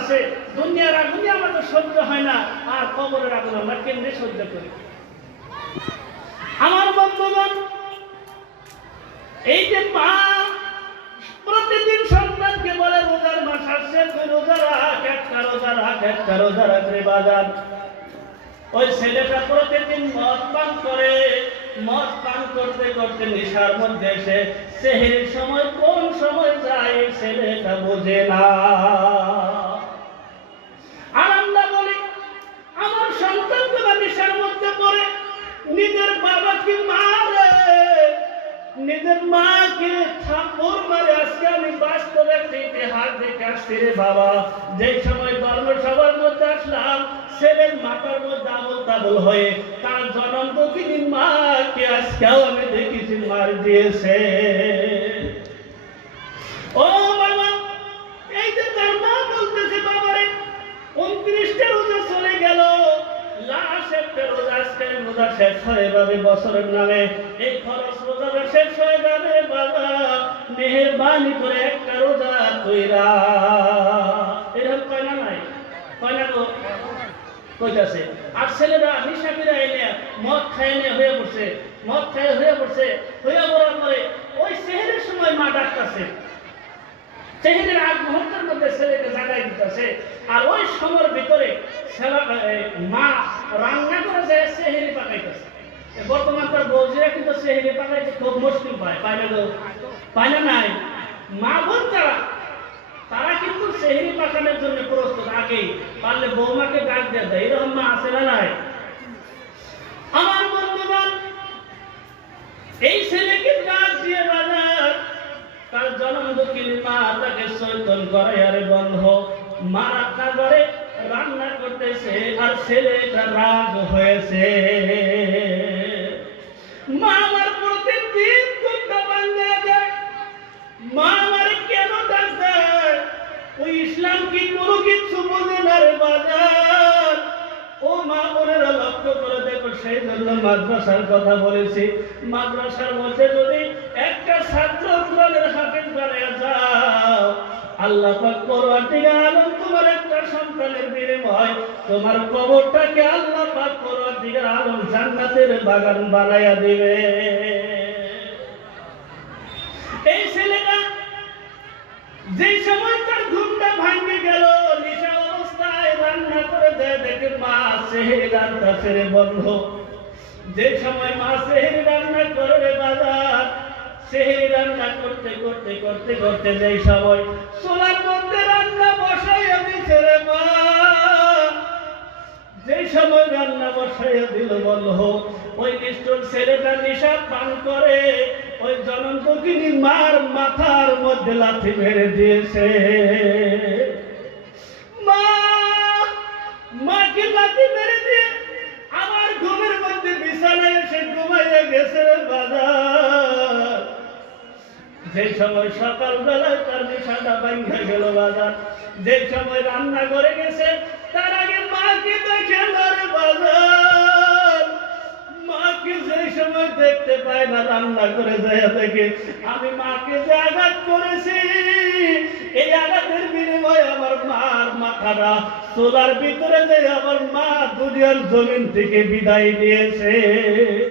আছে, দুনিয়ার আগুনে আমাদের সহ্য হয় না, আর কবরের আগুন আমরা কেমনে সহ্য করি? আমার বন্ধুগণ, এই যে মা প্রতিদিন সন্তানকে বলে রোজার মাস আসছে, তুই রোজা রাখ, একটা রোজা রাখ, একটা রোজা রাখ রে বাজার। ওই ছেলেটা প্রতিদিন মদ পান করে, মদ পান করতে করতে নেশার মধ্যে এসে সেহরির সময় কোন সময় যায় ছেলেটা বোঝে না। আর আমরা বলি আমার সন্তানগুলো নেশার মধ্যে পড়ে নিজের বাবাকে মারে, নিজের মাকে থাপ্পড় মারে। আজকে আমি বাস্তব একটা ইতিহাস দেখে আসছি রে বাবা। যে সময় ধর্মসভার মধ্যে আসলাম, ছেলের মাথার মধ্যে আবল তাবল হয়ে তার জনম দুঃখিনী মাকে আজকেও আমি দেখেছি মার দিয়েছে। ও বাবা, এই যে তার মা বলতেছে বাবারে 29টা রোজা চলে গেল, লাস্ট একটা রোজা, আজকে রোজা শেষ হয়ে যাবে বছরের নামে, এই খরচ রোজাটা শেষ হয়ে যাবে বাবা, মেহেরবানি করে একটা রোজা কইরা। এরকম কয় না? নাই কয় না গো? কইতাছে। আর ছেলেরা নিশা করে এনে মদ খায় এনে হয়ে পড়ছে, মদ খায় হয়ে পড়ছে, হয়ে পড়ার পরে ওই সেহরের সময় মা ডাকতেছে, সেহরের আগ মুহূর্তের মধ্যে ছেলেকে জাগাই দিতেছে। আর ওই সময়ের ভিতরে মা রান্না করে যায় সেহরি পাকাইতেছে। বর্তমান তার বৌজিরা কিন্তু সেহরি পাকাইতে খুব মুশকিল পায়, পায় না গো? পায় না? নাই মা বোন তারা কিন্তু সেহরি পাকানোর জন্য প্রস্তুত, আগেই পারলে বৌমাকে ডাক দিয়ে দেয়। এরকম মা আছে না? নাই। আমার বন্ধুগণ, এই ছেলেকে ডাক দিয়ে বাজার, তার জনম দুঃখিনী মা তাকে চৈতন্য করে, আরে বন্ধ, মা রান্না করে রান্না করতেছে আর ছেলেটা রাগ হয়েছে। মা আমার প্রতিদিন ঘুমটা ভাঙিয়ে দেয়, মা আমার কেন ডাক দেয়? ওই ইসলাম কি কোনো কিছু বোঝে না রে বাজার। ও মা বোনেরা লক্ষ্য করে দেখো, সেই জন্য মাদ্রাসার কথা বলেছি। মাদ্রাসার মধ্যে যদি একটা ছাত্র কোরআনের হাফেজ বানায়া যাও, আল্লাহ পাক পরওয়ারদিগার আলম তোমার একটা সন্তানের বিনিময় তোমার কবরটাকে আল্লাহ পাক পরওয়ারদিগার আলম জান্নাতের বাগান বানায়া দিবে। এই ছেলেটা যে সময় তার ঘুমটা ভাঙে গেল, নিশা অবস্থায় রান্না করে দেয়, দেখে মা সেহরি রান্না ছেড়ে বন্ধ। যে সময় মা সেহরি রান্না করে রে বাজার, সেহরি রান্না করতে করতে করতে করতে যে সময় চুলার মধ্যে রান্না বসাইয়া দিছে রে মা, যে সময় রান্না বসাইয়া দিল বন্ধ, ওই নিষ্ঠুর ছেলেটা নিশা পান করে ওই জনম দুঃখিনী মার মাথার মধ্যে লাথি মেরে দিয়েছে। মাকে লাথি মেরে দিয়ে আমার ঘুমের মধ্যে বিছানায় এসে ঘুমাইয়া গেছে বাজার। যে সময় সকালবেলায় তার নেশাটা ভাঙা গেল বাজার, যে সময় রান্না করে গেছে তার আগে মাকে দেখে না রে বাজার। মাকে যে সময় দেখতে পায় না, রান্না করে যায় দেখে আমি মাকে যে আঘাত করেছি, এই আঘাতের বিনিময়ে আমার মার মাথাটা চুলার ভিতরে যে আমার মা দুনিয়ার জমিন থেকে বিদায় নিয়েছে।